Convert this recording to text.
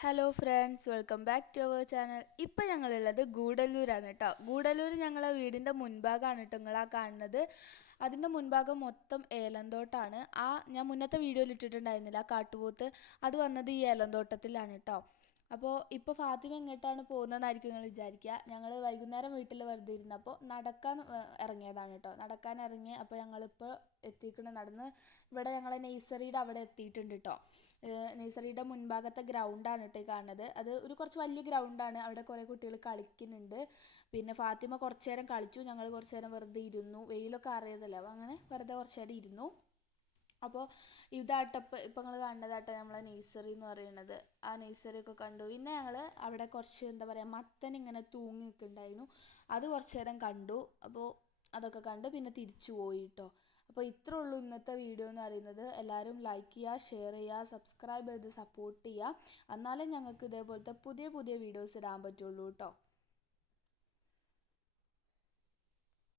Hello friends, welcome back to അവർ channel. ഇപ്പം ഞങ്ങളുള്ളത് ഗൂഡല്ലൂരാണ് കേട്ടോ. ഗൂഡല്ലൂർ ഞങ്ങളെ വീടിൻ്റെ മുൻഭാഗമാണ് കേട്ടോ നിങ്ങൾ കാണുന്നത്. അതിൻ്റെ മുൻഭാഗം മൊത്തം ഏലന്തോട്ടാണ്. ഞാൻ മുന്നത്തെ വീഡിയോയിൽ ഇട്ടിട്ടുണ്ടായിരുന്നില്ല, ആ കാട്ടുപോത്ത് അത് വന്നത് ഈ ഏലന്തോട്ടത്തിലാണ് കേട്ടോ. അപ്പോൾ ഇപ്പോൾ ഫാത്തിമ എങ്ങോട്ടാണ് പോകുന്നതെന്നായിരിക്കും നിങ്ങൾ വിചാരിക്കുക. ഞങ്ങൾ വൈകുന്നേരം വീട്ടിൽ വെറുതെ ഇരുന്നപ്പോൾ നടക്കാൻ ഇറങ്ങിയതാണ് കേട്ടോ. നടക്കാൻ ഇറങ്ങി അപ്പോൾ ഞങ്ങളിപ്പോൾ നടന്ന് ഇവിടെ ഞങ്ങളെ നേഴ്സറിയുടെ അവിടെ എത്തിയിട്ടുണ്ട് കേട്ടോ. നേഴ്സറിയുടെ മുൻഭാഗത്തെ ഗ്രൗണ്ടാണ് കേട്ടോ കാണുന്നത്. അത് കുറച്ച് വലിയ ഗ്രൗണ്ടാണ്. അവിടെ കുറേ കുട്ടികൾ കളിക്കുന്നുണ്ട്. പിന്നെ ഫാത്തിമ കുറച്ച് നേരം കളിച്ചു, ഞങ്ങൾ കുറച്ച് നേരം വെറുതെ ഇരുന്നു. വെയിലൊക്കെ അറിയതല്ലേ, അപ്പോൾ അങ്ങനെ വെറുതെ കുറച്ച് നേരം ഇരുന്നു. അപ്പോൾ ഇതാട്ടപ്പോൾ ഇപ്പം നിങ്ങൾ കാണുന്നതാട്ടോ നമ്മളെ നേഴ്സറി എന്ന് പറയുന്നത്. ആ നേഴ്സറിയൊക്കെ കണ്ടു. പിന്നെ ഞങ്ങൾ അവിടെ കുറച്ച് എന്താ പറയുക, മത്തൻ ഇങ്ങനെ തൂങ്ങി നിൽക്കുന്നുണ്ടായിരുന്നു. അത് കുറച്ച് നേരം കണ്ടു. അപ്പോൾ അതൊക്കെ കണ്ടു പിന്നെ തിരിച്ചു പോയി കേട്ടോ. അപ്പോൾ ഇത്രേ ഉള്ളൂ ഇന്നത്തെ വീഡിയോ എന്ന് പറയുന്നത്. എല്ലാവരും ലൈക്ക് ചെയ്യുക, ഷെയർ ചെയ്യുക, സബ്സ്ക്രൈബ് ചെയ്ത് സപ്പോർട്ട് ചെയ്യുക. എന്നാലേ ഞങ്ങൾക്ക് ഇതേപോലത്തെ പുതിയ പുതിയ വീഡിയോസ് ഇടാൻ പറ്റുള്ളൂ കേട്ടോ.